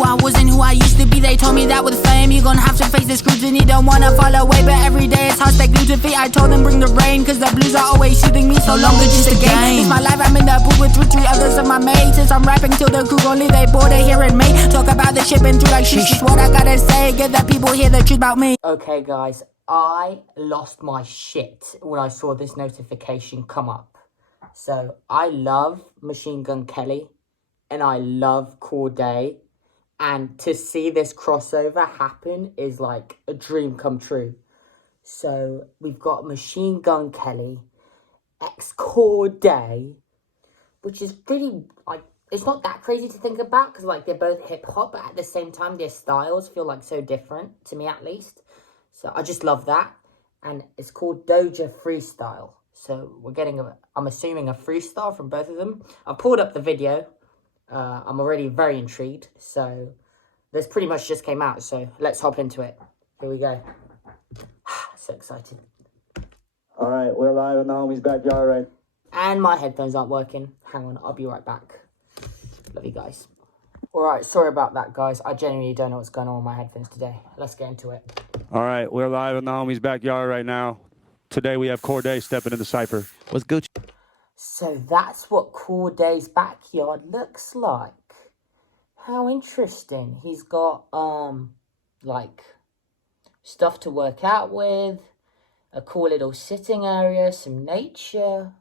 knew I wasn't who I used to be. They told me that with fame you gonna have to face the scrutiny. Don't wanna fall away, but every day it's hard to stay glued to feet. I told them bring the rain, cause the blues are always soothing me. So long it's just a game. It's my life, I'm in the booth with three others of my mates. Since I'm rapping till the crew gon' leave, they bored of hearing me talk about the shit been through like shit. Just what I gotta say, get the people hear the truth about me. Okay guys, I lost my shit when I saw this notification come up. So I love Machine Gun Kelly and I love Cordae, and to see this crossover happen is like a dream come true. So we've got Machine Gun Kelly x Cordae, which is pretty, like, it's not that crazy to think about because like they're both hip hop, but at the same time their styles feel like so different, to me at least. So I just love that. And it's called Doja Freestyle. So we're getting, I'm assuming, a freestyle from both of them. I pulled up the video. I'm already very intrigued. So this pretty much just came out. So let's hop into it. Here we go. So excited. All right, we're live in the homie's backyard, right? And my headphones aren't working. Hang on, I'll be right back. Love you guys. Alright, sorry about that, guys. I genuinely don't know what's going on with my headphones today. Let's get into it. All right, we're live in the homie's backyard right now. Today we have Cordae stepping into Cypher. What's Gucci? So that's what Cordae's backyard looks like. How interesting. He's got, like, stuff to work out with, a cool little sitting area, some nature.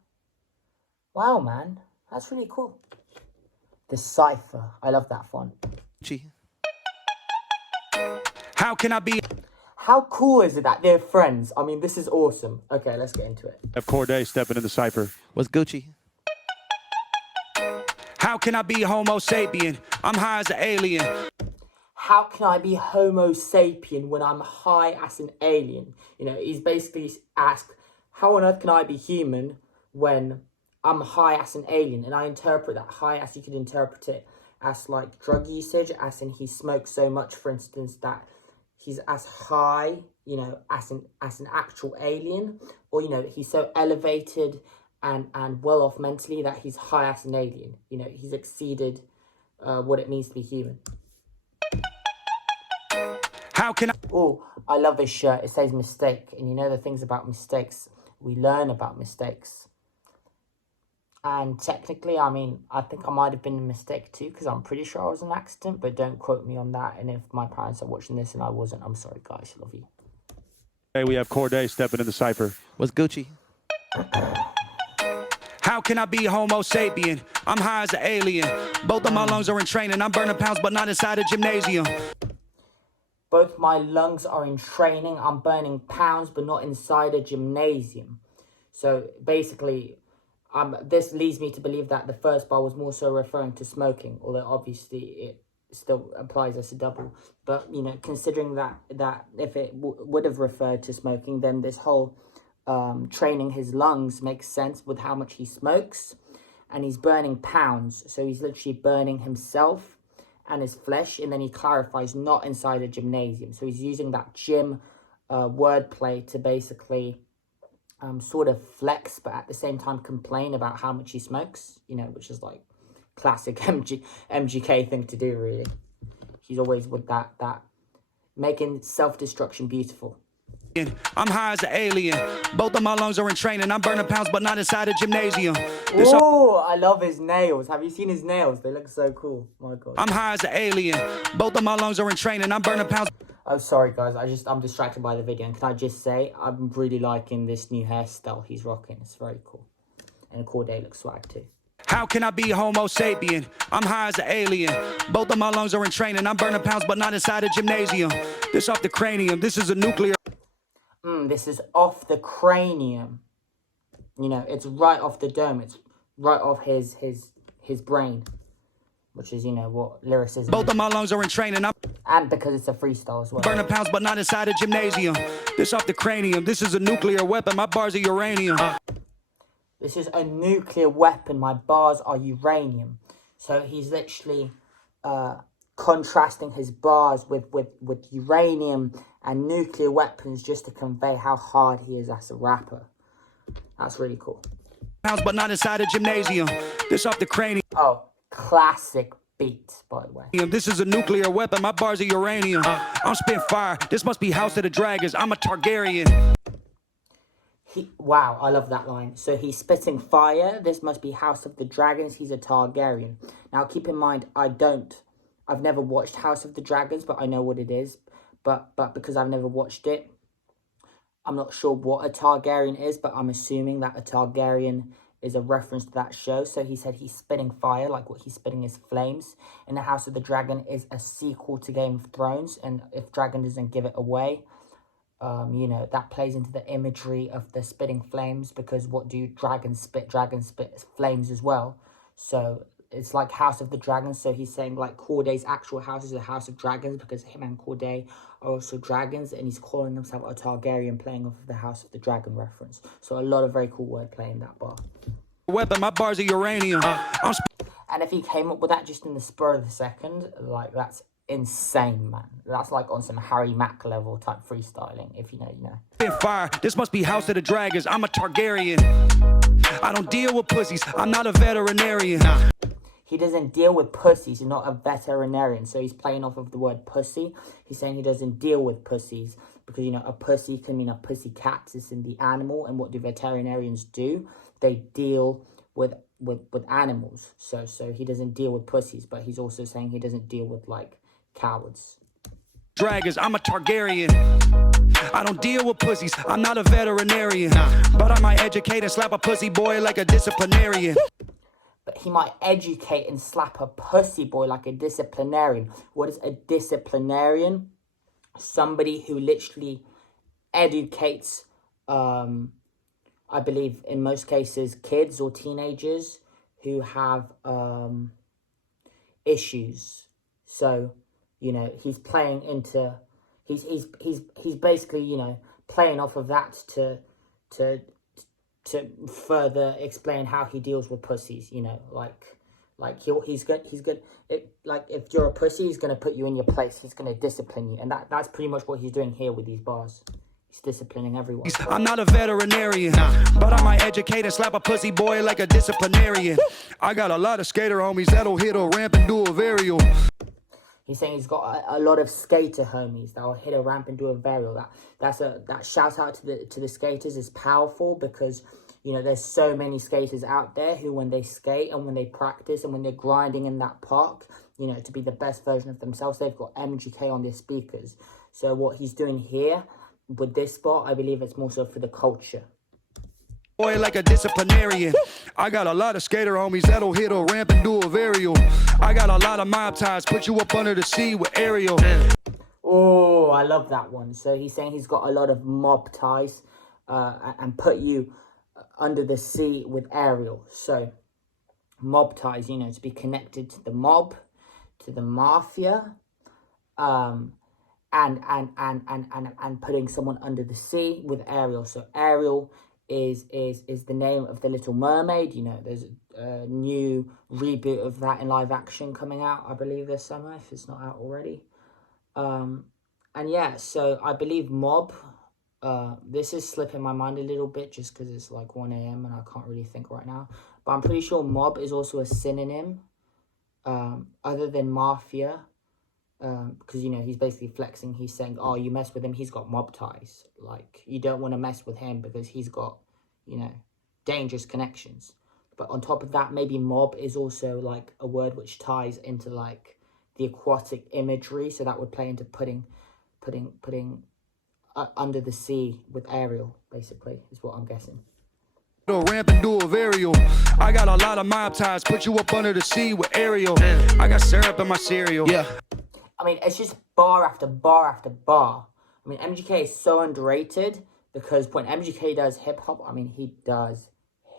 Wow, man. That's really cool. The Cypher. I love that font. How can I be? How cool is it that they're friends? I mean, this is awesome. Okay, let's get into it. Have Cordae stepping into Cypher. What's Gucci? How can I be Homo sapien? I'm high as an alien. How can I be Homo sapien when I'm high as an alien? You know, he's basically asked, how on earth can I be human when I'm high as an alien? And I interpret that high as you could interpret it as like drug usage, as in he smokes so much, for instance, that he's as high, you know, as an actual alien, or, you know, he's so elevated and well off mentally that he's high as an alien. You know, he's exceeded what it means to be human. How can I? Oh, I love this shirt. It says mistake. And you know the things about mistakes. We learn about mistakes. And technically, I mean, I think I might have been a mistake too, because I'm pretty sure I was an accident, but don't quote me on that. And if my parents are watching this and I wasn't, I'm sorry, guys. Love you. Hey, we have Cordae stepping into Cypher. What's Gucci? How can I be Homo sapien? I'm high as an alien. Both of my lungs are in training. I'm burning pounds, but not inside a gymnasium. Both my lungs are in training. I'm burning pounds, but not inside a gymnasium. So basically, this leads me to believe that the first bar was more so referring to smoking, although obviously it still applies as a double. But, you know, considering that if it would have referred to smoking, then this whole training his lungs makes sense with how much he smokes. And he's burning pounds, so he's literally burning himself and his flesh, and then he clarifies not inside a gymnasium. So he's using that gym wordplay to basically sort of flex, but at the same time complain about how much he smokes, you know, which is like classic MGK thing to do, really. He's always with that making self-destruction beautiful. I'm high as an alien. Both of my lungs are in training. I'm burning pounds, but not inside a gymnasium. Oh, I love his nails. Have you seen his nails? They look so cool. My God. I'm high as an alien. Both of my lungs are in training. I'm burning pounds. Oh, sorry, guys. I'm distracted by the video. And can I just say, I'm really liking this new hairstyle he's rocking. It's very cool. And Cordae looks swag too. How can I be Homo sapien? I'm high as an alien. Both of my lungs are in training. I'm burning pounds, but not inside a gymnasium. This off the cranium. This is a nuclear. This is off the cranium. You know, it's right off the dome. It's right off his brain. Which is, you know, what lyricism. Both of my lungs are in training. And because it's a freestyle as well. Burning pounds, but not inside a gymnasium. This off the cranium. This is a nuclear weapon. My bars are uranium. This is a nuclear weapon. My bars are uranium. So he's literally contrasting his bars with uranium and nuclear weapons just to convey how hard he is as a rapper. That's really cool. Pounds, but not inside a gymnasium. This off the cranium. Oh, classic beat, by the way. This is a nuclear weapon, my bars are uranium. I'm spitting fire, this must be House of the Dragons. I'm a Targaryen. Wow, I love that line. So he's spitting fire, this must be House of the Dragons, he's a Targaryen. Now keep in mind, I've never watched House of the Dragons, but I know what it is. But because I've never watched it, I'm not sure what a Targaryen is, but I'm assuming that a Targaryen is a reference to that show. So he said he's spitting fire, like what he's spitting is flames. And the House of the Dragon is a sequel to Game of Thrones. And if Dragon doesn't give it away, you know, that plays into the imagery of the spitting flames. Because what do dragons spit? Dragons spit flames as well. So it's like House of the Dragons. So he's saying like Cordae's actual house is a House of Dragons because him and Cordae are also dragons, and he's calling himself a Targaryen, playing off of the House of the Dragon reference. So a lot of very cool wordplay in that bar. Weapon, my bars are uranium. And if he came up with that just in the spur of the second, like, that's insane, man. That's like on some Harry Mack level type freestyling. If you know, you know. Fire, this must be House of the Dragons. I'm a Targaryen. I don't deal with pussies. I'm not a veterinarian. He doesn't deal with pussies. He's not a veterinarian. So he's playing off of the word pussy. He's saying he doesn't deal with pussies. Because, you know, a pussy can mean a pussy cat. It's in the animal. And what do veterinarians do? They deal with animals. So he doesn't deal with pussies. But he's also saying he doesn't deal with, like, cowards. Dragons, I'm a Targaryen. I don't deal with pussies. I'm not a veterinarian. But I might educate and slap a pussy boy like a disciplinarian. But he might educate and slap a pussy boy like a disciplinarian. What is a disciplinarian? Somebody who literally educates, I believe in most cases, kids or teenagers who have issues. So, you know, he's playing into, he's basically, you know, playing off of that to further explain how he deals with pussies, you know, like he's good. Like, if you're a pussy, he's gonna put you in your place. He's gonna discipline you, and that's pretty much what he's doing here with these bars. He's disciplining everyone. I'm not a veterinarian, but I might educate and slap a pussy boy like a disciplinarian. I got a lot of skater homies that'll hit a ramp and do a varial. He's saying he's got a lot of skater homies that'll hit a ramp and do a varial. That shout out to the skaters is powerful, because, you know, there's so many skaters out there who, when they skate and when they practice and when they're grinding in that park, you know, to be the best version of themselves, they've got MGK on their speakers. So what he's doing here with this spot, I believe it's more so for the culture. Boy, like a disciplinarian. I got a lot of skater homies that'll hit a ramp and do a varial. I got a lot of mob ties, put you up under the sea with Ariel. Oh, I love that one. So he's saying he's got a lot of mob ties and put you under the sea with Ariel. So mob ties, you know, to be connected to the mob, to the mafia, and putting someone under the sea with Ariel. So Ariel is the name of the Little Mermaid. You know, there's a new reboot of that in live action coming out, I believe, this summer, if it's not out already. And yeah, so I believe mob, this is slipping my mind a little bit just because it's like 1 a.m. and I can't really think right now. But I'm pretty sure mob is also a synonym, other than mafia. Because, you know, he's basically flexing. He's saying, oh, you mess with him, he's got mob ties. Like, you don't want to mess with him because he's got, you know, dangerous connections. But on top of that, maybe mob is also, like, a word which ties into, like, the aquatic imagery. So that would play into putting under the sea with Ariel, basically, is what I'm guessing. A ramp and do a varial. I got a lot of mob ties, put you up under the sea with Ariel. I got syrup in my cereal. Yeah. I mean, it's just bar after bar after bar. I mean, MGK is so underrated because when MGK does hip-hop, I mean, he does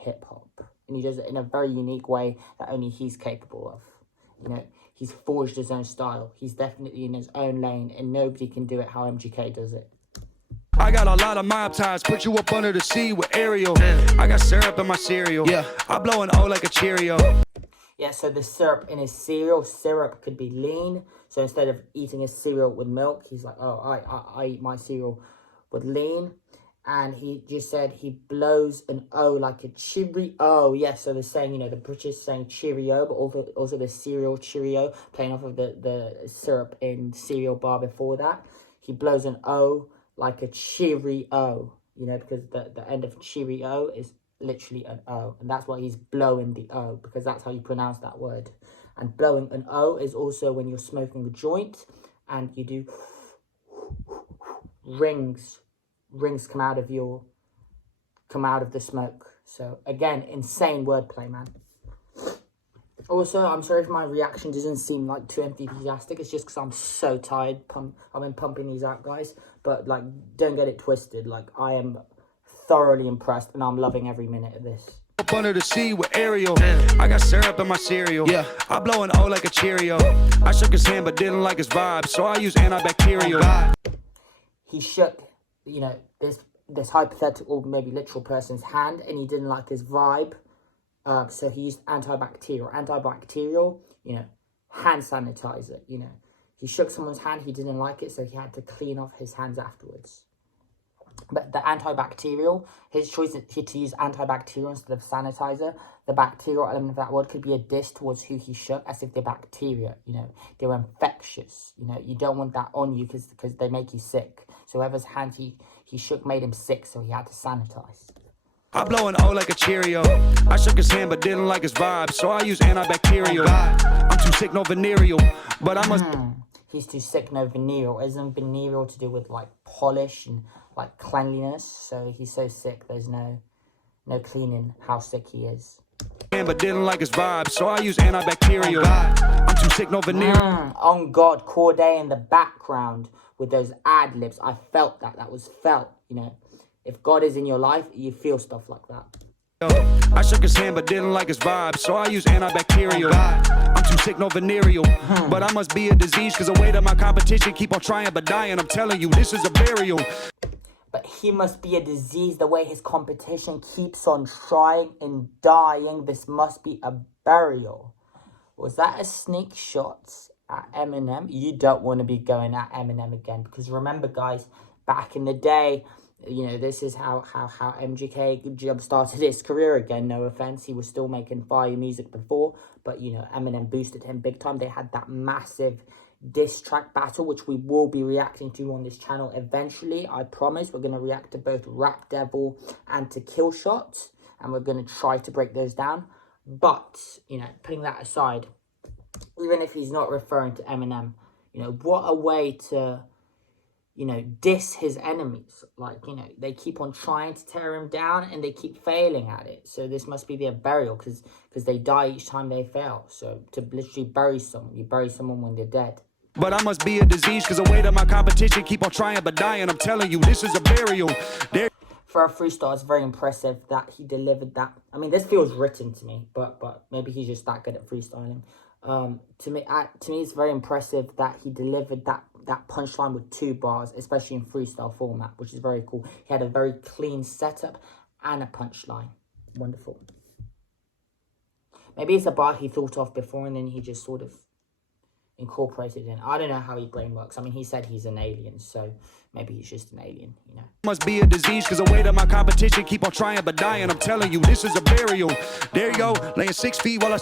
hip-hop. And he does it in a very unique way that only he's capable of. You know, he's forged his own style. He's definitely in his own lane, and nobody can do it how MGK does it. I got a lot of mob ties, put you up under the sea with Ariel. I got syrup in my cereal. Yeah. I blow an O like a Cheerio. Yeah, so the syrup in his cereal, syrup could be lean. So instead of eating his cereal with milk, he's like, oh, I eat my cereal with lean. And he just said he blows an O like a Cheerio. Yes, so they're saying, the British saying Cheerio, but also the cereal Cheerio, playing off of the syrup in cereal bar before that. He blows an O like a Cheerio, because the end of Cheerio is literally an O. And that's why he's blowing the O, because that's how you pronounce that word. And blowing an O is also when you're smoking a joint and you do rings come out of the smoke. So again, insane wordplay, man. Also, I'm sorry if my reaction doesn't seem like too enthusiastic. It's just because I'm so tired. I've been pumping these out, guys. But like, don't get it twisted. Like, I am thoroughly impressed and I'm loving every minute of this. Up under the sea with Ariel. I got syrup in my cereal. Yeah, I blow an O like a Cheerio. I shook his hand but didn't like his vibe, so I use antibacterial. He shook, this hypothetical, maybe literal person's hand, and he didn't like his vibe. So he used antibacterial. Antibacterial, hand sanitizer, He shook someone's hand, he didn't like it, so he had to clean off his hands afterwards. But the antibacterial, his choice to use antibacterial instead of sanitizer, the bacterial element of that word could be a diss towards who he shook, as if they're bacteria, they were infectious, you don't want that on you because they make you sick. So whoever's hand he shook made him sick, so he had to sanitize. I blow an O like a Cheerio. I shook his hand but didn't like his vibe, so I use antibacterial. I'm too sick, no venereal, but I must... He's too sick, no venereal. Isn't venereal to do with like polish and like cleanliness? So he's so sick, there's no cleaning how sick he is. But didn't like his vibe, so I use antibacterial. I'm too sick, no venereal. On God, Cordae in the background with those ad libs. I felt that. That was felt, If God is in your life, you feel stuff like that. I shook his hand but didn't like his vibe, so I use antibacterial. I'm too sick, no venereal, but I must be a disease because the weight of my competition keep on trying but dying. I'm telling you, this is a burial. But he must be a disease the way his competition keeps on trying and dying. This must be a burial. Was that a sneak shot at Eminem? You don't want to be going at Eminem again, because remember, guys, back in the day, this is how MGK jump-started his career again. No offense, he was still making fire music before, but, Eminem boosted him big time. They had that massive diss track battle, which we will be reacting to on this channel eventually. I promise we're going to react to both Rap Devil and to Kill Shots, and we're going to try to break those down. But, putting that aside, even if he's not referring to Eminem, what a way to... diss his enemies. Like, they keep on trying to tear him down and they keep failing at it. So this must be their burial because they die each time they fail. So to literally bury someone, you bury someone when they're dead. But I must be a disease because the weight of my competition keep on trying but dying. I'm telling you, this is a burial. For a freestyle, it's very impressive that he delivered that. I mean, this feels written to me, but maybe he's just that good at freestyling. To me, it's very impressive that he delivered that punchline with 2 bars, especially in freestyle format, which is very cool. He had a very clean setup and a punchline. Wonderful. Maybe it's a bar he thought of before and then he just sort of incorporated in. I don't know how his brain works. I mean, he said he's an alien, so maybe he's just an alien, Must be a disease because the weight of my competition keep on trying but dying. I'm telling you, this is a burial. There you go, laying 6 feet while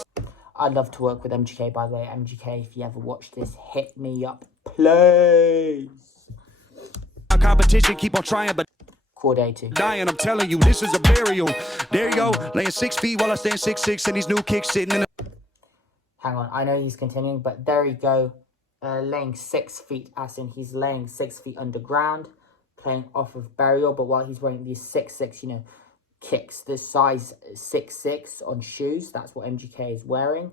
I'd love to work with MGK, by the way. MGK, if you ever watch this, hit me up, please. My competition keep on trying but Cordae too. Dying, I'm telling you, this is a burial. There you go, laying 6 feet while I stand 6'6", and these new kicks sitting in the... Hang on, I know he's continuing, but there you go. Laying 6 feet, as in he's laying 6 feet underground, playing off of burial, but while he's wearing these 6'6", kicks, the size 6'6" on shoes. That's what MGK is wearing.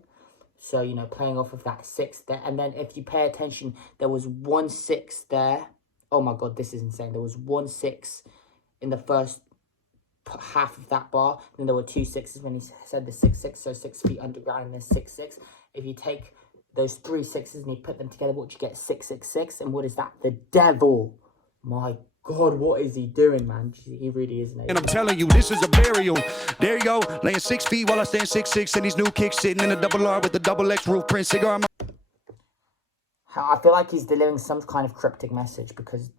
So, playing off of that 6 there. And then if you pay attention, there was 1 6 there. Oh my God, this is insane. There was 1 6 in the first half of that bar. And then there were 2 6s when he said the 6'6", so 6 feet underground and then 6'6". If you take those 3 6s and you put them together, what you get? 666. And what is that? The devil. My God, what is he doing, man? He really is an alien. And I'm telling you, this is a burial. There you go, laying 6 feet while I stand 6'6", and these new kicks sitting in a double R with the double X roof print cigar. I feel like he's delivering some kind of cryptic message because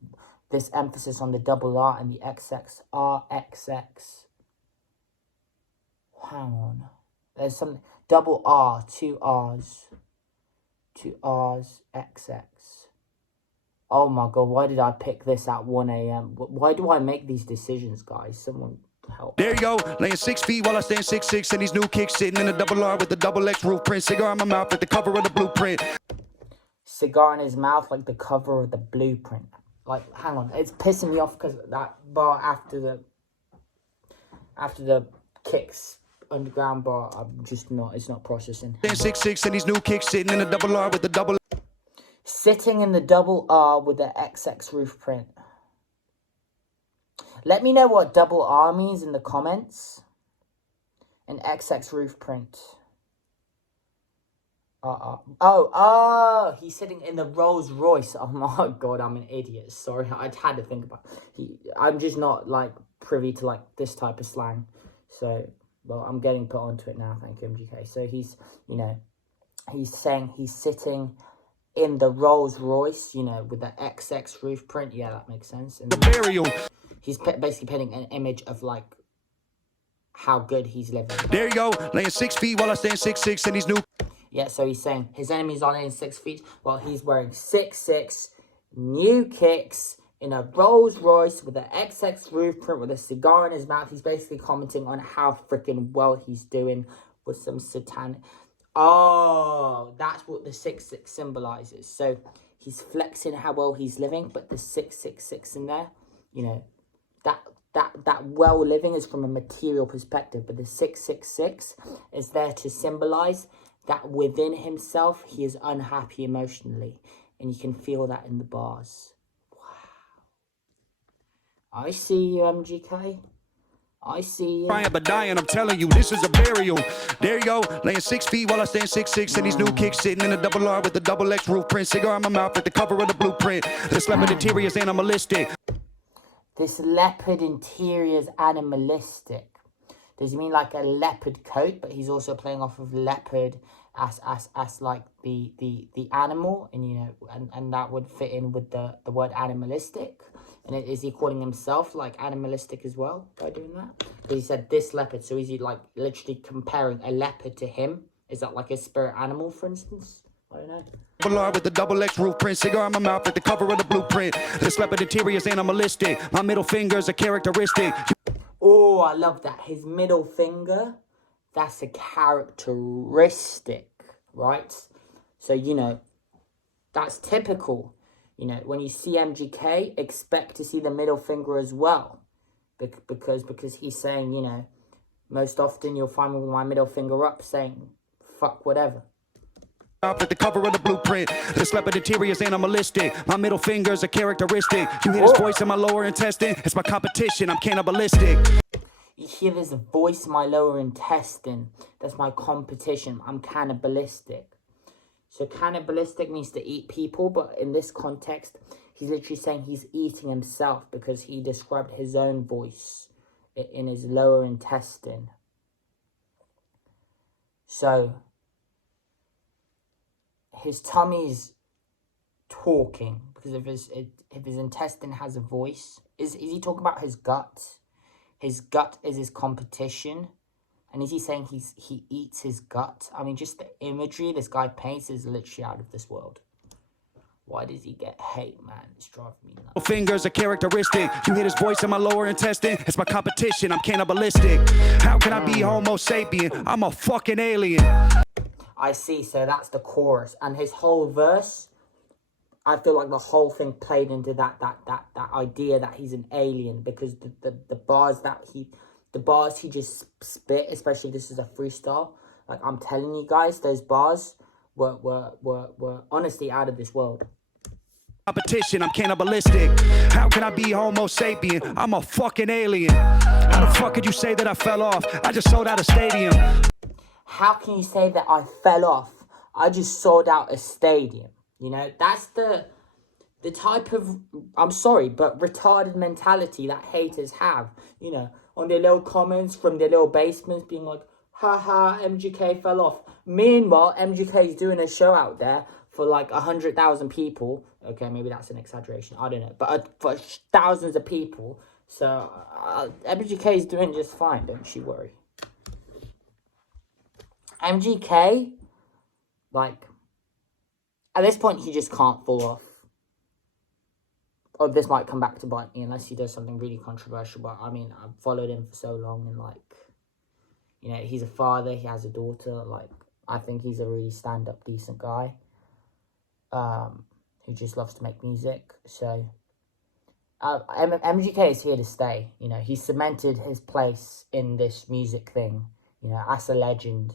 this emphasis on the double R and the XX, RXX. Hang on. There's some double R, two R's, XX. Oh my god, why did I pick this at 1 a.m.? Why do I make these decisions, guys? Someone help. There you go, laying 6 feet while I stand 6'6", and these new kicks sitting in a double R with the double X roof print. Cigar in my mouth at the cover of the blueprint. Cigar in his mouth like the cover of the blueprint. Like, hang on, it's pissing me off because that bar after the kicks, underground bar, I'm just not, it's not processing. Stand 6'6", and these new kicks sitting in a double R with the double. Sitting in the double R with the XX roof print. Let me know what double R means in the comments. An XX roof print. He's sitting in the Rolls Royce. Oh my god, I'm an idiot. Sorry, I had to think about it. I'm just not like privy to like this type of slang. So, well, I'm getting put onto it now. Thank you, MGK. So he's, you know, he's saying he's sitting in the Rolls Royce, you know, with the XX roof print. Yeah, that makes sense. And The burial. he's basically painting an image of like how good he's living. There you go, laying 6 feet while I stand 6'6", and these new. Yeah, so he's saying his enemies are laying 6 feet while he's wearing 6'6", new kicks in a Rolls Royce with an XX roof print with a cigar in his mouth. He's basically commenting on how freaking well he's doing with some satanic. Oh, that's what the 6'6" symbolizes. So he's flexing how well he's living, but the 666 in there, you know, that well living is from a material perspective, but the 666 is there to symbolize that within himself he is unhappy emotionally, and you can feel that in the bars. Wow, I see you, MGK. I see you. Crying but dying, I'm telling you, this is a burial. There you go, laying 6 feet while I stand 6'6", and these new kicks sitting in a double R with the double X roof print. Cigar in my mouth at the cover of the blueprint. This leopard interior is animalistic. This leopard interior is animalistic. Does he mean like a leopard coat, but he's also playing off of leopard as like the animal, and you know, and that would fit in with the word animalistic. And is he calling himself like animalistic as well by doing that? Because he said this leopard, so is he like literally comparing a leopard to him? Is that like a spirit animal, for instance? I don't know. Double R with the double X roof print. Cigar in my mouth at the cover of the blueprint. This leopard interior is animalistic. My middle finger is a characteristic. Oh, I love that. His middle finger, that's a characteristic, right? So, you know, that's typical. You know, when you see MGK, expect to see the middle finger as well. Because he's saying, you know, most often you'll find me with my middle finger up saying, fuck whatever. At the cover of the blueprint, this leopard interior is animalistic. My middle finger is a characteristic. You hear this voice in my lower intestine? It's my competition. I'm cannibalistic. You hear this voice in my lower intestine? That's my competition. I'm cannibalistic. So cannibalistic means to eat people, but in this context, he's literally saying he's eating himself because he described his own voice in his lower intestine. So his tummy's talking because if his intestine has a voice. Is he talking about his gut? His gut is his competition. And is he saying he eats his gut? I mean, just the imagery this guy paints is literally out of this world. Why does he get hate, man? It's driving me nuts. Fingers a characteristic. You hear this voice in my lower intestine? It's my competition. I'm cannibalistic. How can I be Homo sapien? I'm a fucking alien. I see. So that's the chorus, and his whole verse. I feel like the whole thing played into that idea that he's an alien because the bars he just spit, especially if this is a freestyle. Like I'm telling you guys, those bars were honestly out of this world. Competition, I'm cannibalistic. How can I be Homo sapien? I'm a fucking alien. How the fuck could you say that I fell off? I just sold out a stadium. How can you say that I fell off? I just sold out a stadium. You know, that's the type of, I'm sorry, but retarded mentality that haters have. You know, on their little comments from their little basements being like, haha, MGK fell off. Meanwhile, MGK is doing a show out there for like 100,000 people. Okay, maybe that's an exaggeration. I don't know, but for thousands of people. So MGK is doing just fine. Don't you worry. MGK, like, at this point, he just can't fall off. Or this might come back to bite me unless he does something really controversial. But I mean, I've followed him for so long, and like, you know, he's a father. He has a daughter. Like, I think he's a really stand-up, decent guy. Who just loves to make music. So, MGK is here to stay. You know, he cemented his place in this music thing. You know, as a legend.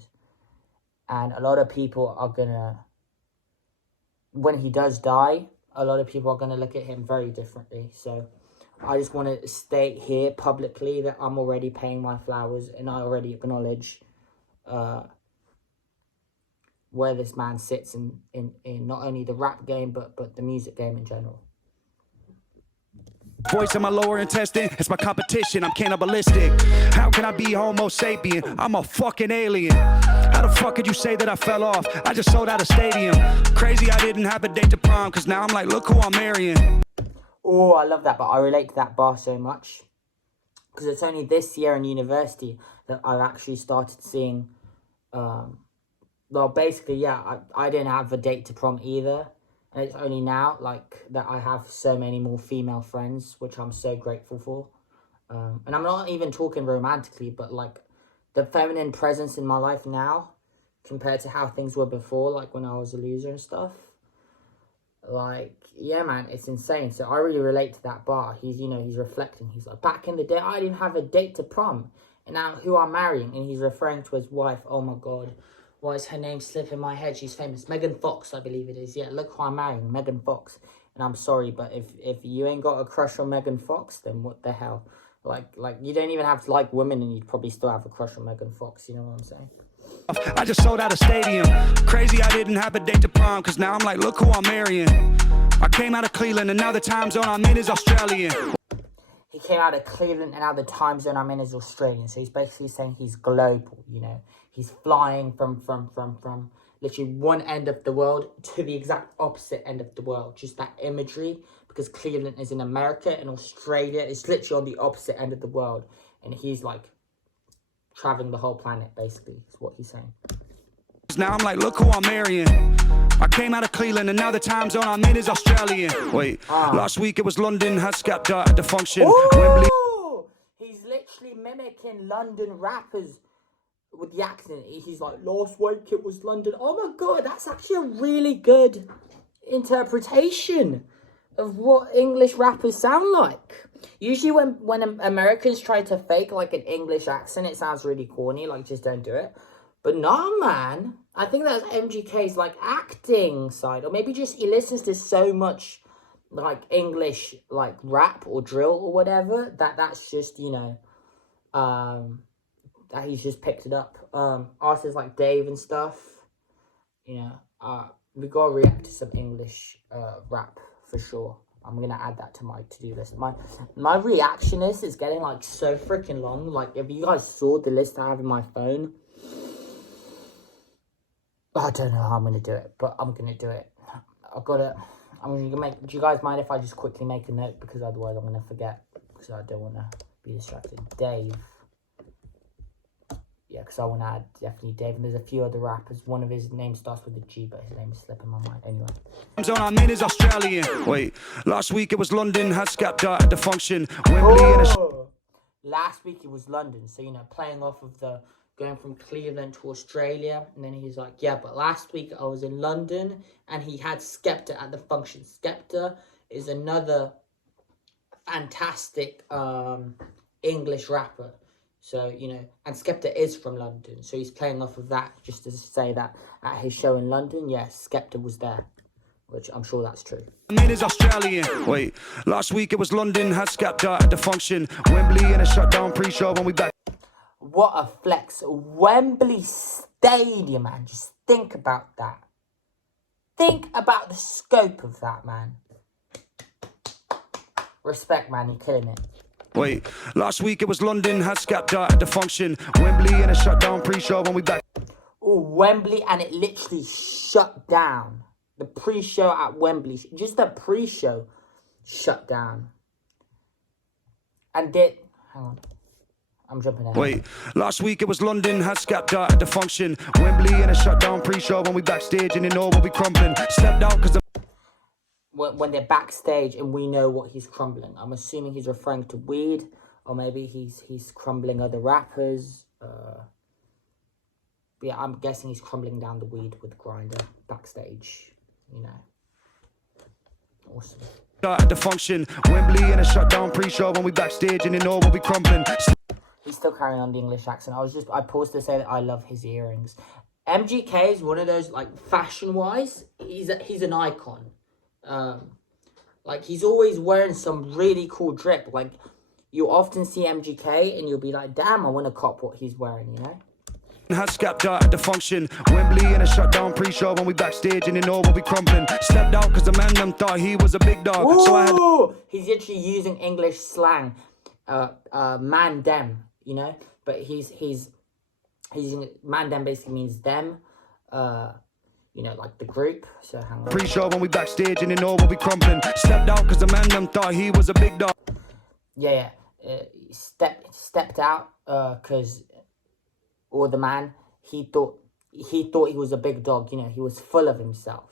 And a lot of people are gonna, when he does die, a lot of people are gonna look at him very differently. So, I just want to state here publicly that I'm already paying my flowers, and I already acknowledge where this man sits in not only the rap game, but the music game in general. Voice in my lower intestine, it's my competition, I'm cannibalistic. How can I be homo sapien? I'm a fucking alien. How the fuck could you say that I fell off? I just sold out a stadium. Crazy I didn't have a date to prom, cause now I'm like, look who I'm marrying. Oh, I love that, but I relate to that bar so much. Because it's only this year in university that I've actually started seeing, well, basically, yeah, I didn't have a date to prom either. And it's only now, like, that I have so many more female friends, which I'm so grateful for. And I'm not even talking romantically, but, like, the feminine presence in my life now, compared to how things were before, like, when I was a loser and stuff. Like, yeah, man, it's insane. So I really relate to that bar. He's, you know, he's reflecting. He's like, back in the day, I didn't have a date to prom. And now who I'm marrying. And he's referring to his wife. Oh, my God. Why is her name slipping my head? She's famous. Megan Fox, I believe it is. Yeah, look who I'm marrying, Megan Fox. And I'm sorry, but if you ain't got a crush on Megan Fox, then what the hell? Like you don't even have to like women, and you'd probably still have a crush on Megan Fox. You know what I'm saying? I just sold out a stadium. Crazy I didn't have a date to prom, cause now I'm like, look who I'm marrying. I came out of Cleveland, and now the time zone I'm in is Australian. He came out of Cleveland, and now the time zone I'm in is Australian. So he's basically saying he's global, you know. He's flying from literally one end of the world to the exact opposite end of the world. Just that imagery, because Cleveland is in America and Australia is literally on the opposite end of the world. And he's like traveling the whole planet, basically, is what he's saying. Now I'm like, look who I'm marrying. I came out of Cleveland, and now the time zone I'm in is Australian. Wait, last week it was London, had Skepta at the function. Wembley. He's literally mimicking London rappers with the accent. He's like, last week it was London. Oh my God, that's actually a really good interpretation of what English rappers sound like. Usually when Americans try to fake like an English accent, it sounds really corny, like just don't do it. But nah, man, I think that's MGK's like acting side, or maybe just he listens to so much like English like rap or drill or whatever that's just, you know, that he's just picked it up. Artists like Dave and stuff, you know, we gotta react to some English rap for sure. I'm gonna add that to my to-do list. My reaction list is getting like so freaking long. Like if you guys saw the list I have in my phone, I don't know how I'm gonna do it, but I'm gonna do it. I'm gonna make. Do you guys mind if I just quickly make a note, because otherwise I'm gonna forget, because I don't want to be distracted. Dave. Yeah, because I want to add definitely Dave. And there's a few other rappers. One of his name starts with a G, but his name is slipping my mind. Anyway. Zone I'm in is Australian. Wait, last week it was London, had Skepta at the function. Wembley and last week it was London. So, you know, playing off of the going from Cleveland to Australia. And then he's like, yeah, but last week I was in London and he had Skepta at the function. Skepta is another fantastic English rapper. So, you know, and Skepta is from London. So he's playing off of that just to say that at his show in London, yes, Skepta was there, which I'm sure that's true. It is Australian. Wait, last week it was London, had Skepta at the function. Wembley and a shutdown pre-show when we back. What a flex. Wembley Stadium, man. Just think about that. Think about the scope of that, man. Respect, man. You're killing it. Wait, last week it was London, had Skepta at the function. Wembley and a shutdown pre-show when we back. Oh, Wembley, and it literally shut down. The pre-show at Wembley, just the pre-show, shut down. And hang on, I'm jumping ahead. Wait, last week it was London, had scapped out at the function. Wembley in a shutdown pre-show when we backstage and you know we'll be crumbling. Stepped out because when they're backstage and we know what he's crumbling. I'm assuming he's referring to weed, or maybe he's crumbling other rappers. But yeah, I'm guessing he's crumbling down the weed with Grinder backstage. You know, awesome. At the function, Wembley in a shutdown pre-show when we backstage and you know we'll be crumbling. He's still carrying on the English accent. I paused to say that I love his earrings. MGK is one of those, like, fashion-wise, he's an icon. Like, he's always wearing some really cool drip. Like, you often see MGK and you'll be like, damn, I want to cop what he's wearing, you know? Had scapped out at the function, Wembley in a shutdown pre-show when we backstage and you know we'll be crumbling. Stepped out because the man them thought he was a big dog. Ooh, so I had he's literally using English slang, man dem, you know, but he's using man dem basically means them, you know, like the group. So hang on. Pre-show when we backstage and you know we'll be crumbling. Stepped out because the man them thought he was a big dog. Yeah, stepped out because. Or the man, he thought he was a big dog, you know, he was full of himself,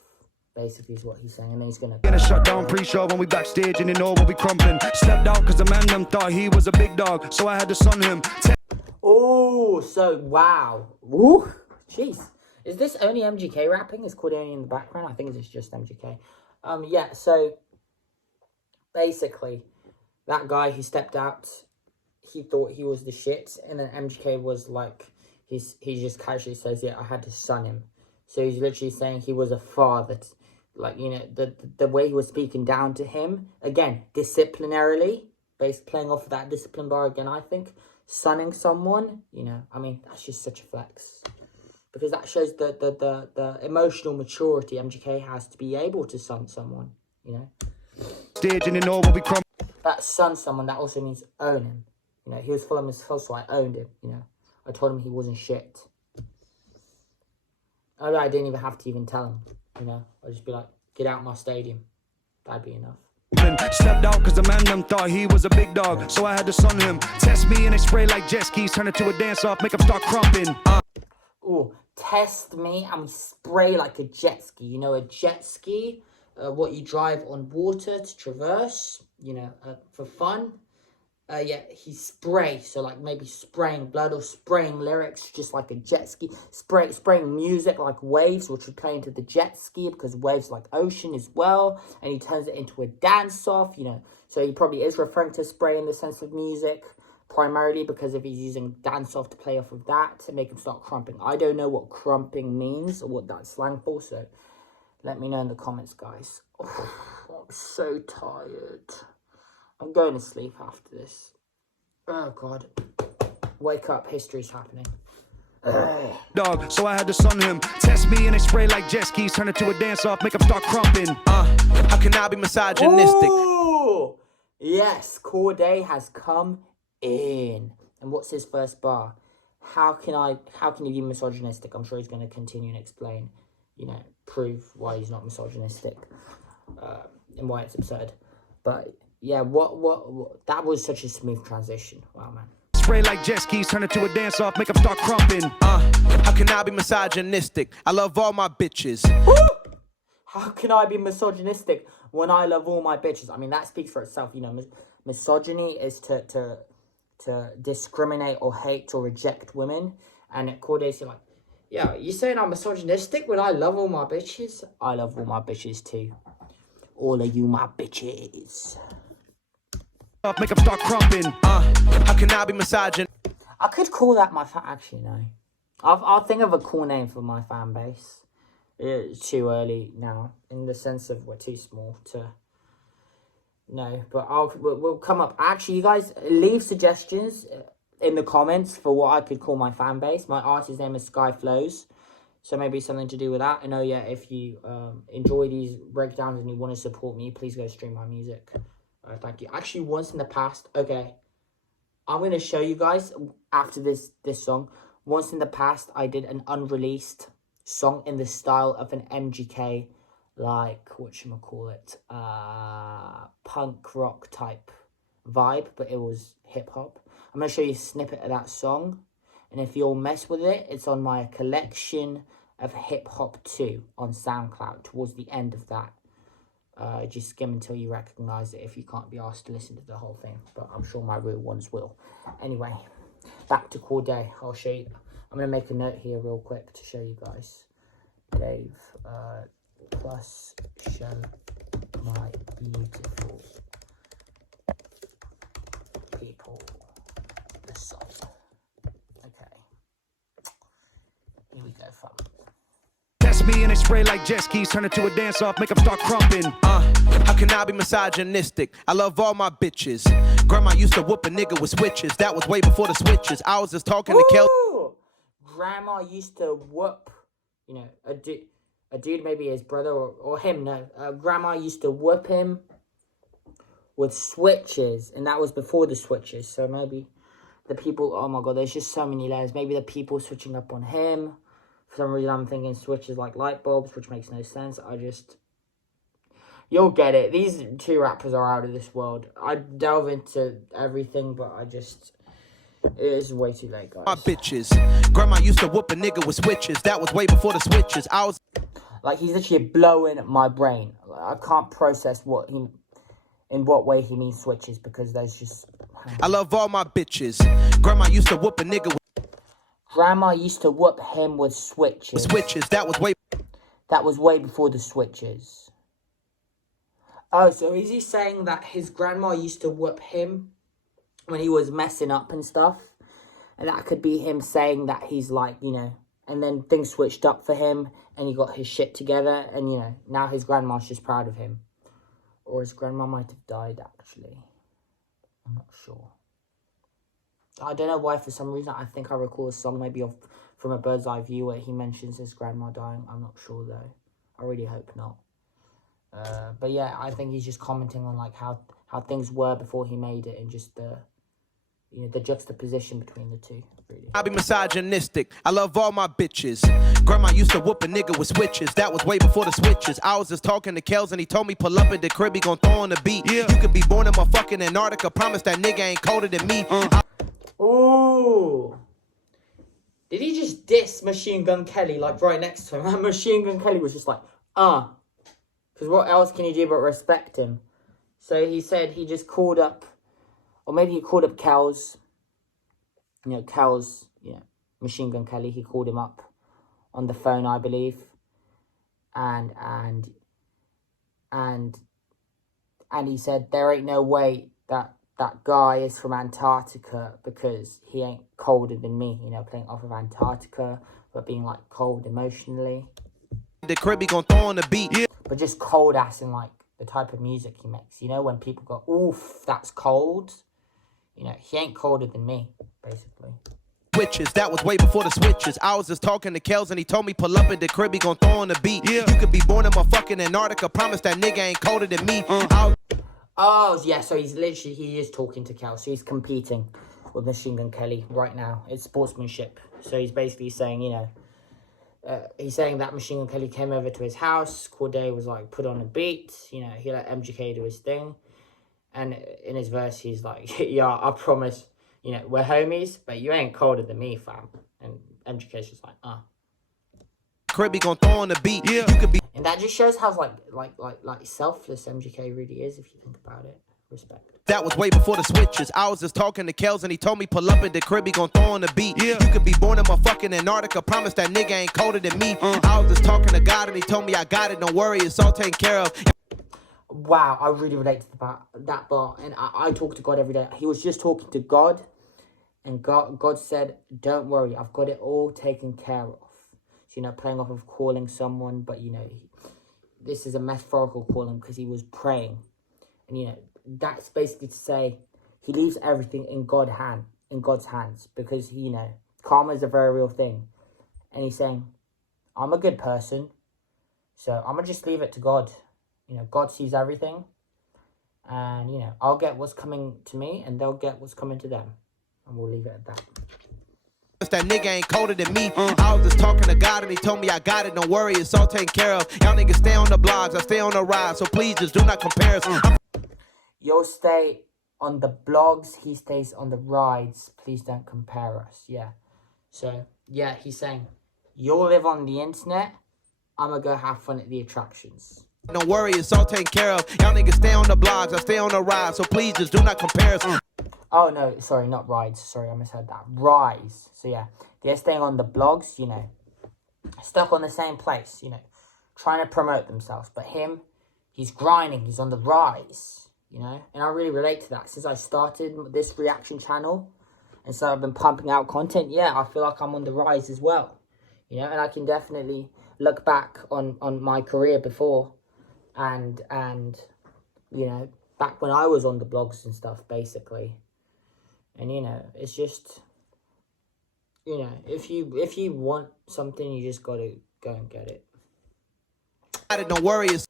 basically is what he's saying, and then he's gonna... In a shutdown pre-show when we backstage and you know we'll be crumbling. Stepped out because the man them thought he was a big dog, so I had to son him. Oh, so, wow. Woo, jeez. Is this only MGK rapping? Is Cordae in the background? I think it's just MGK. Yeah, so, basically, that guy who stepped out, he thought he was the shit, and then MGK was like... He just casually says, yeah, I had to son him. So he's literally saying he was a father. Like, you know, the way he was speaking down to him. Again, disciplinarily. Basically playing off of that discipline bar again, I think. Sonning someone, you know, I mean, that's just such a flex. Because that shows the emotional maturity MGK has to be able to son someone, you know. Stage and you know we'll be crumbling. That son someone, that also means own him. You know, he was full of himself, so I owned him, you know. I told him he wasn't shit. I didn't even have to even tell him, you know. I'd just be like, get out my stadium. That'd be enough. Stepped out because the man them thought he was a big dog, so I had to son him. Test me and they spray like jet skis, turn it to a dance-off, make them start crumping. Oh, test me and spray like a jet ski. You know, a jet ski, what you drive on water to traverse, you know, for fun. Yeah, he sprays, so like maybe spraying blood or spraying lyrics, just like a jet ski. Spraying music like waves, which would play into the jet ski because waves like ocean as well. And he turns it into a dance-off, you know. So he probably is referring to spray in the sense of music, primarily because if he's using dance-off to play off of that to make him start crumping. I don't know what crumping means or what that's slang for, so let me know in the comments, guys. Oh, I'm so tired. I'm going to sleep after this. Oh, God. Wake up. History's happening. Dog, so I had to son him. Test me and they spray like jet skis, turn it to a dance-off, make them start crumping. How can I be misogynistic? Ooh! Yes, Cordae has come in. And what's his first bar? How can he be misogynistic? I'm sure he's going to continue and explain, you know, prove why he's not misogynistic. And why it's absurd. But... yeah, what, that was such a smooth transition. Wow, man. Spray like jet skis, turn it to a dance-off, make them start crumping. How can I be misogynistic? I love all my bitches. How can I be misogynistic when I love all my bitches? I mean, that speaks for itself, you know. Misogyny is to discriminate or hate or reject women. And at Cordae's, you're like, yeah, you saying I'm misogynistic when I love all my bitches? I love all my bitches too. All of you my bitches. Make them start crumping. How can I be misogyn? I could call that my fan. Actually, no. I'll think of a cool name for my fan base. It's too early now, in the sense of we're too small to. No, but we'll come up. Actually, you guys leave suggestions in the comments for what I could call my fan base. My artist's name is Sky Flows. So maybe something to do with that. And oh yeah, if you enjoy these breakdowns and you want to support me, please go stream my music. Thank you. Actually, once in the past, okay, I'm going to show you guys after this song. Once in the past, I did an unreleased song in the style of an MGK like, whatchamacallit, punk rock type vibe, but it was hip-hop. I'm going to show you a snippet of that song, and if you'll mess with it, it's on my collection of hip-hop 2 on SoundCloud, towards the end of that. Just skim until you recognise it if you can't be asked to listen to the whole thing, but I'm sure my real ones will. Anyway, back to Cordae. I'll show you. I'm going to make a note here real quick to show you guys. Dave, plus show my beautiful people the song. Okay. Here we go, fam. Test me and they spray like jet skis, turn it to a dance off, make them start crumping. How can I be misogynistic? I love all my bitches. Grandma used to whoop a nigga with switches. That was way before the switches. I was just talking to Kel. Grandma used to whoop, you know, a dude, maybe his brother or him, no. Grandma used to whoop him with switches, and that was before the switches. So maybe the people, oh my god, there's just so many layers. Maybe the people switching up on him. For some reason, I'm thinking switches like light bulbs, which makes no sense. You'll get it. These two rappers are out of this world. I delve into everything, but it is way too late, guys. My bitches. Grandma used to whoop a nigga with switches. That was way before the switches. I was like, he's literally blowing my brain. I can't process in what way he means switches, because there's just... I love all my bitches. Grandma used to whoop a nigga with Grandma used to whoop him with switches. That was way before the switches. Oh, so is he saying that his grandma used to whoop him when he was messing up and stuff? And that could be him saying that he's like, you know, and then things switched up for him and he got his shit together, and, you know, now his grandma's just proud of him. Or his grandma might have died, actually. I'm not sure. I don't know why, for some reason, I think I recall a song maybe from A Bird's Eye View where he mentions his grandma dying. I'm not sure, though. I really hope not. But yeah, I think he's just commenting on like how things were before he made it, and just the juxtaposition between the two. Really. I be misogynistic. I love all my bitches. Grandma used to whoop a nigga with switches. That was way before the switches. I was just talking to Kels and he told me pull up at the crib, he gon' throw on the beat. Yeah. You could be born in motherfucking Antarctica. Promise that nigga ain't colder than me. Ooh. Did he just diss Machine Gun Kelly like right next to him? And Machine Gun Kelly was just like, Because what else can you do but respect him? So he said he just called up, or maybe he called up Kels. You know, Kels, Machine Gun Kelly, he called him up on the phone, I believe. And he said there ain't no way that guy is from Antarctica, because he ain't colder than me, you know, playing off of Antarctica, but being like cold emotionally. The crib, he gon' throw on the beat. Yeah. But just cold ass in like the type of music he makes. You know, when people go, oof, that's cold. You know, he ain't colder than me, basically. Switches, that was way before the switches. I was just talking to Kels and he told me pull up at the crib, he gon' throw on the beat. Yeah. You could be born in motherfucking Antarctica. Promise that nigga ain't colder than me. Oh, yeah, so he is talking to Kel. So he's competing with Machine Gun Kelly right now. It's sportsmanship. So he's basically saying, you know, he's saying that Machine Gun Kelly came over to his house. Cordae was like, put on a beat. You know, he let MGK do his thing. And in his verse, he's like, yeah, I promise, you know, we're homies, but you ain't colder than me, fam. And MGK's just like, Crib, he gon' throw on the beat. Yeah. You could be. And that just shows how like selfless MGK really is, if you think about it. Respect. That was way before the switches. I was just talking to Kels and he told me pull up at the crib, he gon' throw on the beat. Yeah. You could be born in motherfucking Antarctica. Promise that nigga ain't colder than me. I was just talking to God and he told me I got it. Don't worry, it's all taken care of. Wow, I really relate to that bar. And I talk to God every day. He was just talking to God. And God said, don't worry, I've got it all taken care of. So, you know, playing off of calling someone. But, you know, this is a metaphorical calling because he was praying. And, you know, that's basically to say he leaves everything in God's hands. Because, you know, karma is a very real thing. And he's saying, I'm a good person. So I'm going to just leave it to God. You know, God sees everything. And, you know, I'll get what's coming to me and they'll get what's coming to them. And we'll leave it at that. That nigga ain't colder than me. I was just talking to God and he told me I got it. Don't worry, it's all taken care of. Y'all niggas stay on the blogs, I stay on the rise. So please just do not compare us. You'll stay on the blogs, he stays on the rides. Please don't compare us. Yeah. So, yeah, he's saying, you'll live on the internet, I'm gonna go have fun at the attractions. Don't worry, it's all taken care of. Y'all niggas stay on the blogs, I stay on the rise. So please just do not compare us. Oh, no, sorry, not rides. Sorry, I misheard that. Rise. So, yeah, they're staying on the blogs, you know, stuck on the same place, you know, trying to promote themselves. But him, he's grinding, he's on the rise, you know. And I really relate to that. Since I started this reaction channel, and so I've been pumping out content, yeah, I feel like I'm on the rise as well, you know. And I can definitely look back on my career before and you know, back when I was on the blogs and stuff, basically. And, you know, it's just, you know, if you want something, you just got to go and get it. Don't worry, it's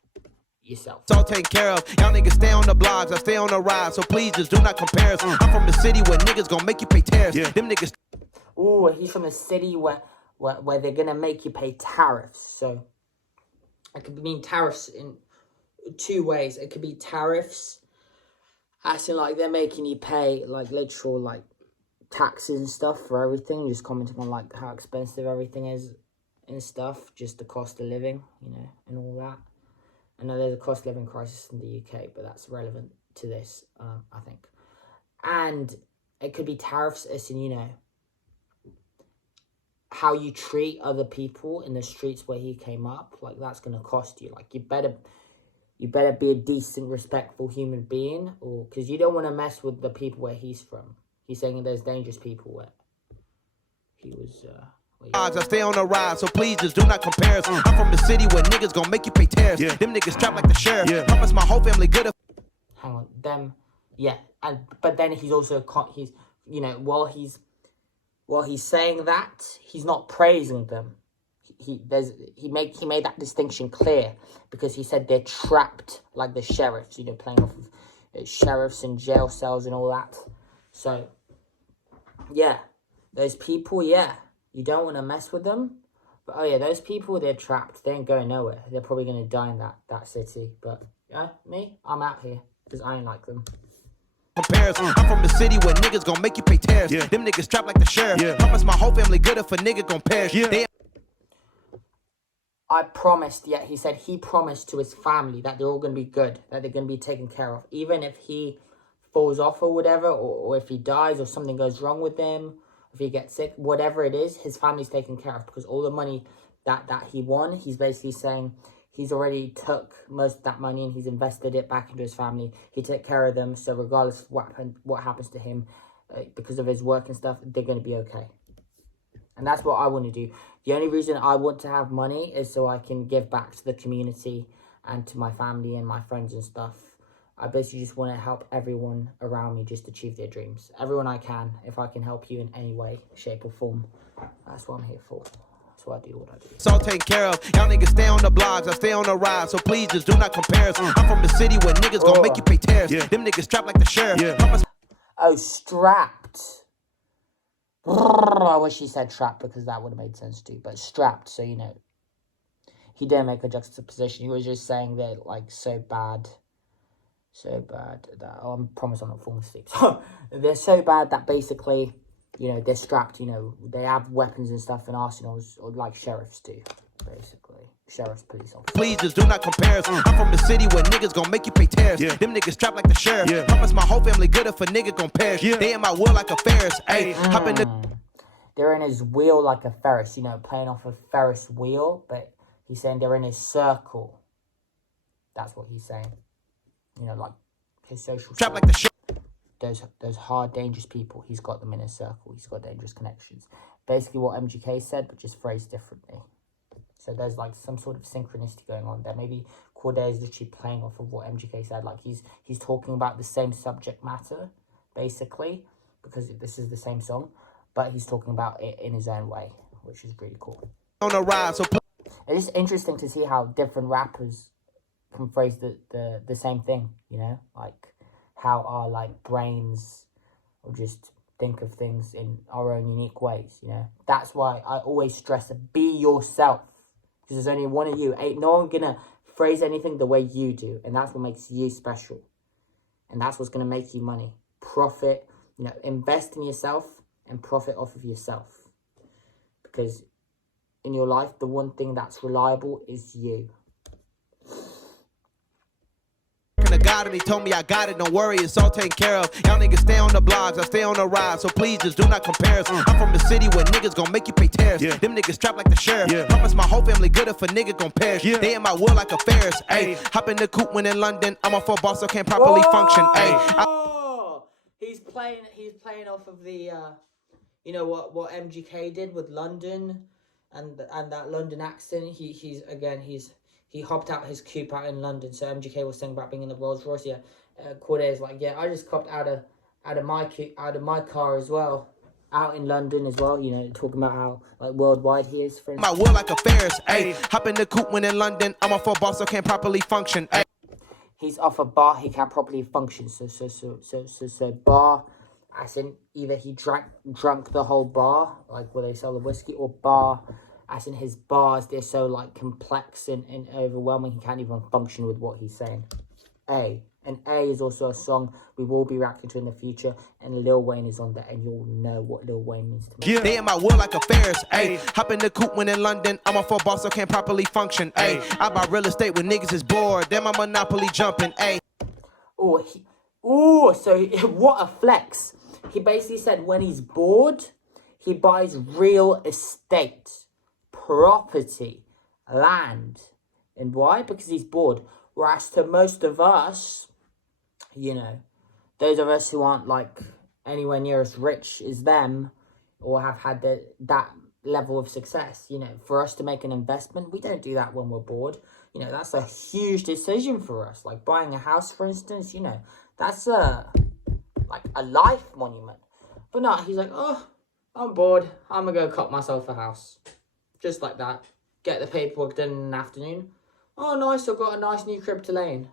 yourself. all taken care of. Y'all niggas stay on the blogs, I stay on the rise. So please just do not compare us. I'm from the city where niggas gonna make you pay tariffs. Them niggas. Ooh, he's from a city where they're gonna make you pay tariffs. So it could mean tariffs in two ways. It could be tariffs, as in like they're making you pay like literal like taxes and stuff for everything, just commenting on like how expensive everything is and stuff, just the cost of living, you know, and all that. I know there's a cost of living crisis in the UK, but that's relevant to this, I think. And it could be tariffs as in, you know, how you treat other people in the streets where he came up. Like, that's going to cost you. Like, you better be a decent, respectful human being, or because you don't want to mess with the people where he's from. He's saying there's dangerous people where he was. I stay on the rise, so please just do not compare us. I'm from the city where niggas gonna make you pay tariffs. Them niggas trapped like the sheriff. Promise my whole family good. Hang on, them, yeah, but then he's also he's, you know, while he's saying that, he's not praising them. He made that distinction clear because he said they're trapped like the sheriffs, you know, playing off of sheriffs and jail cells and all that. So, yeah, those people, yeah, you don't want to mess with them. But, oh, yeah, those people, they're trapped. They ain't going nowhere. They're probably going to die in that city. But, yeah, me, I'm out here because I ain't like them. I'm from the city where niggas gonna make you pay tariffs. Them niggas trapped like the sheriff. Promise my whole family good if a nigga gon' perish. I promised, yeah, he said he promised to his family that they're all going to be good, that they're going to be taken care of. Even if he falls off or whatever, or if he dies or something goes wrong with him, if he gets sick, whatever it is, his family's taken care of. Because all the money that he won, he's basically saying he's already took most of that money and he's invested it back into his family. He took care of them, so regardless of what happens to him, because of his work and stuff, they're going to be okay. And that's what I want to do. The only reason I want to have money is so I can give back to the community and to my family and my friends and stuff. I basically just want to help everyone around me just achieve their dreams. Everyone I can, if I can help you in any way, shape or form. That's what I'm here for. That's why I do what I do. It's all taken care of. Y'all niggas stay on the blogs, I stay on the rise. So please just do not compare us. I'm from the city where niggas gonna make you pay tariffs. Them niggas trapped like the sheriff. Oh, strapped. I wish he said trapped because that would have made sense too. But strapped, so you know, he didn't make a juxtaposition. He was just saying they're like so bad that I promise I'm not falling asleep. So they're so bad that basically, you know, they're strapped. You know, they have weapons and stuff in arsenals, or like sheriffs do, basically. Sheriff's police officers. Please just do not compare us. I'm from the city where niggas gonna make you pay tariffs. Them niggas trapped like the sheriff. Promise my whole family good if a nigga gon' perish. They in my will like a Ferris. Hey, hop in the. They're in his wheel like a Ferris, you know, playing off a Ferris wheel, but he's saying they're in his circle. That's what he's saying. You know, like his social Trapped like the sheriff. Those hard, dangerous people, he's got them in his circle. He's got dangerous connections. Basically what MGK said, but just phrased differently. So there's like some sort of synchronicity going on there. Maybe Cordae is literally playing off of what MGK said. Like he's talking about the same subject matter, basically, because this is the same song, but he's talking about it in his own way, which is really cool. On the rise, so it's just interesting to see how different rappers can phrase the same thing, you know? Like how our like brains or just think of things in our own unique ways, you know. That's why I always stress, be yourself. Because there's only one of you. Ain't no one gonna phrase anything the way you do. And that's what makes you special. And that's what's gonna make you money. Profit, you know, invest in yourself and profit off of yourself. Because in your life, the one thing that's reliable is you. The God and he told me I got it, don't worry, it's all taken care of. Y'all niggas stay on the blogs, I stay on the ride, so please just do not compare us. I'm from the city where niggas gon' make you pay tariffs. Them niggas strapped like the sheriff. Promise my whole family good if a nigga gon' perish. They in my will like a Ferris. Ayy, hop in the coupe when in London. I'm a full boss, so can't properly function. Ayy, he's playing off of the you know what MGK did with London and that London accent. He hopped out his coupe out in London. So MGK was saying about being in the Rolls Royce. Yeah, Cordae is like, yeah, I just copped out of my car as well, out in London as well. You know, talking about how like worldwide he is. For my will like a Ferris. Ayy, hop in the coupe when in London. I'm a full boss, so can't properly function. Ay. He's off a bar. He can't properly function. So bar, as in either he drunk the whole bar, like where they sell the whiskey, or bar, as in his bars, they're so like complex and overwhelming, he can't even function with what he's saying. And A is also a song we will be reacting to in the future, and Lil Wayne is on there, and you'll know what Lil Wayne means to me. They in my will like a Ferris. Ayy, hop in the coupe when in London. I'm a full boss, so can't properly function. Ayy, I buy real estate when niggas is bored. Then my monopoly jumping. Ayy. So what a flex. He basically said when he's bored, he buys real estate. Property, land. And why? Because he's bored. Whereas to most of us, you know, those of us who aren't like anywhere near as rich as them, or have had that level of success, you know, for us to make an investment, we don't do that when we're bored. You know, that's a huge decision for us. Like buying a house, for instance, you know, that's like a life monument. But no, he's like, oh, I'm bored. I'm gonna go cop myself a house. Just like that. Get the paperwork done in an afternoon. Oh, nice, I've got a nice new crib to lay in.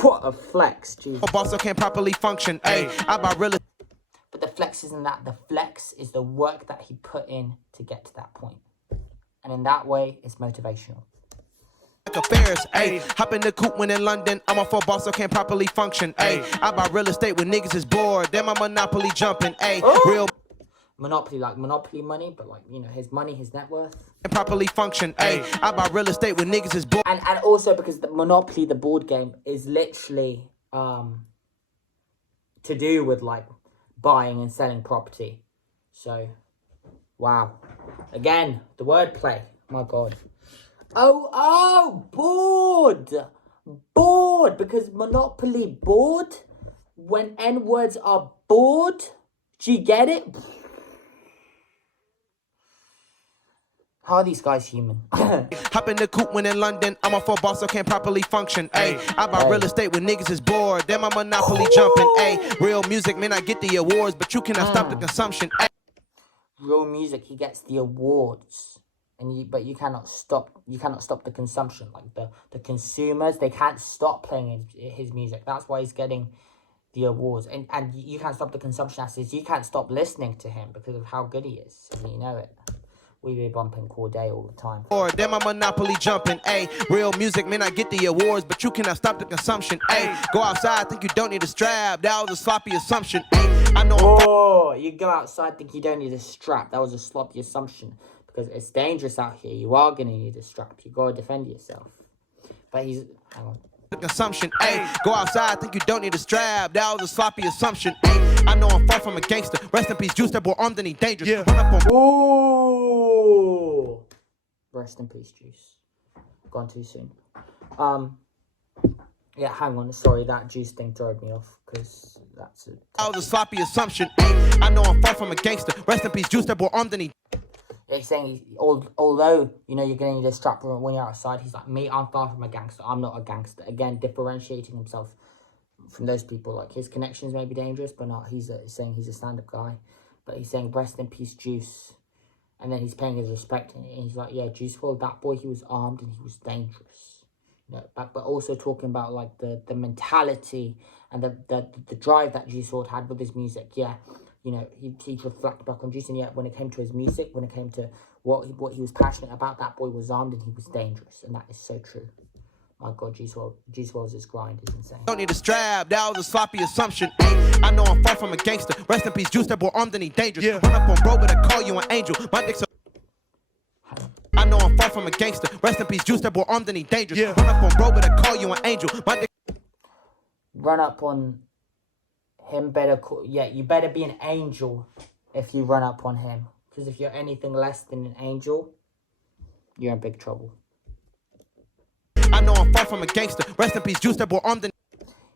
What a flex, Jesus. A boss, so can't properly function. Ayy, I buy real. But the flex isn't that. The flex is the work that he put in to get to that point. And in that way, it's motivational. Like a Ferris. Ayy, hop in the coupe when in London. I'm a full boss, so can't properly function. Ayy, I buy real estate when niggas is bored. Then my monopoly jumping. Ayy, real. Monopoly, like Monopoly money, but like, you know, his money, his net worth. And properly function. Ayy, I buy real estate when niggas is bored. And also because the Monopoly, the board game, is literally to do with like buying and selling property. So, wow. Again, the wordplay. My God. Bored. Bored. Because Monopoly bored. When N words are bored. Do you get it? How are these guys human? Hop in the coupe when in London. I'm a full boss, so can't properly function. Ayy, I buy real estate when niggas is bored. Then my monopoly jumping. Ayy, real music, man, I get the awards, but you cannot stop the consumption. Ay. Real music, he gets the awards, but you cannot stop. You cannot stop the consumption. Like the consumers, they can't stop playing his music. That's why he's getting the awards, and you can't stop the consumption. As is, you can't stop listening to him because of how good he is. And you know it. We be bumping Cordae all the time. Or then my monopoly jumping. Ayy, real music, man, I get the awards, but you cannot stop the consumption. Ayy, go outside, think you don't need a strap. That was a sloppy assumption. Ayy, I know. You go outside, think you don't need a strap. That was a sloppy assumption because it's dangerous out here. You are gonna need a strap. You gotta defend yourself. But hang on. The consumption. Ayy, go outside, think you don't need a strap. That was a sloppy assumption. Ayy, I know I'm far from a gangster. Rest in peace, Juice, that boy armed and he dangerous. Yeah. Run up on. Rest in peace, Juice. Gone too soon. Yeah, hang on. Sorry, that Juice thing threw me off because that's it. That was a sloppy assumption. Ayy, I know I'm far from a gangster. Rest in peace, Juice, that boy armed and he. Yeah, he's saying, although, you know, you're going to need a strap when you're outside, he's like, me, I'm far from a gangster. I'm not a gangster. Again, differentiating himself from those people. Like, his connections may be dangerous, but not. He's saying he's a stand-up guy. But he's saying, rest in peace, Juice. And then he's paying his respect. And he's like, yeah, Juice WRLD, that boy, he was armed and he was dangerous. You know, but also talking about, like, the mentality and the drive that Juice WRLD had with his music. Yeah, you know, he'd reflect back on Juice, and yet when it came to his music, when it came to what he was passionate about, that boy was armed and he was dangerous, and that is so true. My God, Juice WRLD's grind is insane. Don't need a strap, that was a sloppy assumption. Ay, I know I'm far from a gangster. Rest in peace, Juice, that boy armed and he dangerous. Yeah. Run up on bro, but I call you an angel. My dick's a... I know I'm far from a gangster. Rest in peace, Juice, that boy armed and he dangerous. Yeah. Run up on bro, but I call you an angel. My dick... Run up on him, you better be an angel if you run up on him. Because if you're anything less than an angel, you're in big trouble. I know I'm far from a gangster. Rest in peace, Juice, that boy armed and...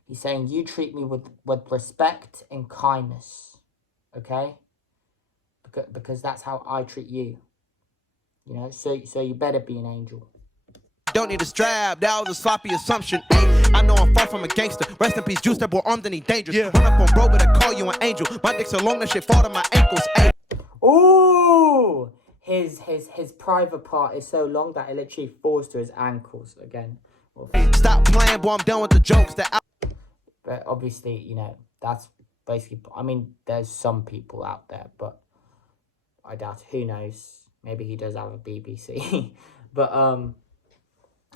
He's saying, you treat me with respect and kindness, okay? Because that's how I treat you. You know, so you better be an angel. Don't need a strap, that was a sloppy assumption. Ay, I know I'm far from a gangster. Rest in peace, Juice, that boy armed and he dangerous. Yeah. Run up on bro, but I call you an angel. My dick's so long, that shit fall to my ankles. Ay. Ooh! His private part is so long that it literally falls to his ankles again. Stop playing, boy, I'm done with the jokes. But obviously, you know, that's basically... I mean, there's some people out there, but I doubt it. Who knows? Maybe he does have a BBC. But,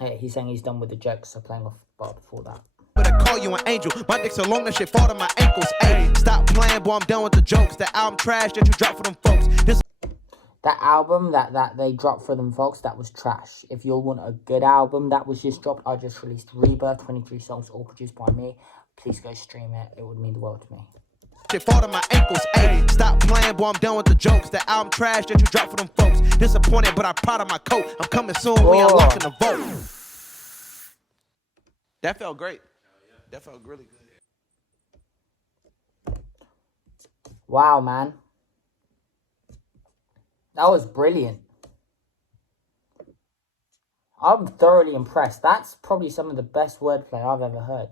hey, he's saying he's done with the jokes, so playing off the bar before that. But I call you an angel. My dick's so long, that shit fall to my ankles. Ay, stop playing, boy, I'm done with the jokes. The album trash that you dropped for them folks. That album that they dropped for them folks, that was trash. If you want a good album that was just dropped, I just released Rebirth, 23 songs, all produced by me. Please go stream it. It would mean the world to me. Shit fall to my ankles. Ay, stop playing, boy, I'm done with the jokes. The album trash that you dropped for them folks. Disappointed, but I'm proud of my coat. I'm coming soon, we unlocking the vote. That felt great. That felt really good. Wow, man. That was brilliant. I'm thoroughly impressed. That's probably some of the best wordplay I've ever heard.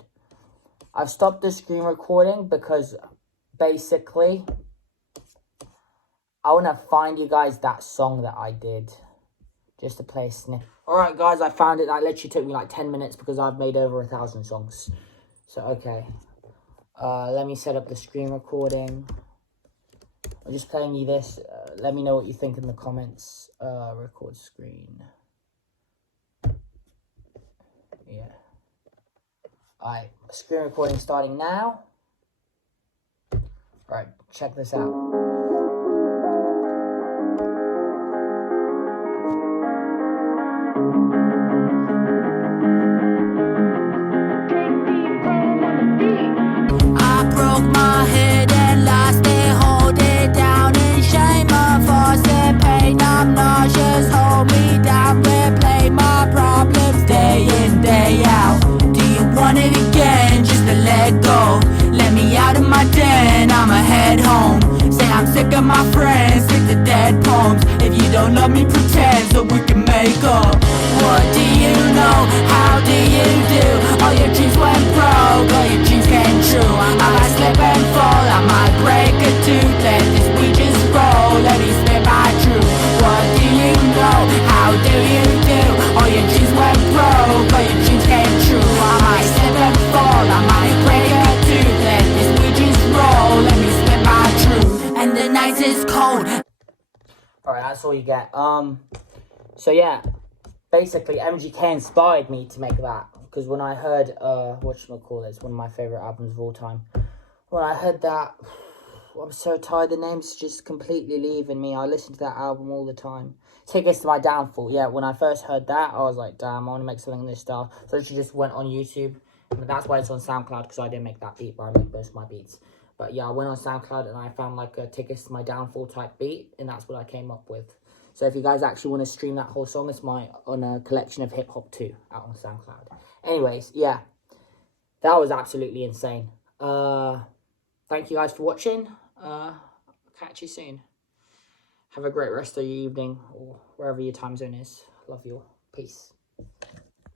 I've stopped the screen recording because basically I want to find you guys that song that I did just to play a snippet. Alright guys, I found it. That literally took me like 10 minutes because I've made over 1,000 songs. So okay. Let me set up the screen recording. I'm just playing you this. Let me know what you think in the comments. Record screen. Yeah. Alright, screen recording starting now. Alright, check this out. I broke my head and lost it. Hold it down in shame. A force and pain. I'm nauseous. Hold me down. Replay my problems day in, day out. Do you want it again? Just to let go. Let me out of my den. I'ma head home. Say I'm sick of my friends. Sick to dead poems. If you don't love me, pretend so we can make up. What do you know? How do you do? All your dreams went broke. All your dreams came true. I might slip and fall. I might break a tooth. Let this week just roll. Let me spit my truth. What do you know? How do you do? All your dreams went broke. All your dreams came true. I might slip and fall. I might break a tooth. Let this week just roll. Let me spit my truth. And the night is cold. Alright, that's all you get. So yeah, basically MGK inspired me to make that. Because when I heard, whatchamacallit, one of my favourite albums of all time. When I heard that, I'm so tired, the name's just completely leaving me. I listen to that album all the time. Tickets to My Downfall. Yeah, when I first heard that, I was like, damn, I want to make something in this style. So she just went on YouTube. And that's why it's on SoundCloud, because I didn't make that beat, but I make most of my beats. But yeah, I went on SoundCloud and I found like a Tickets to My Downfall type beat, and that's what I came up with. So if you guys actually want to stream that whole song, it's on a collection of hip hop 2 out on SoundCloud. Anyways, yeah, that was absolutely insane. Thank you guys for watching. Catch you soon. Have a great rest of your evening or wherever your time zone is. Love you all. Peace.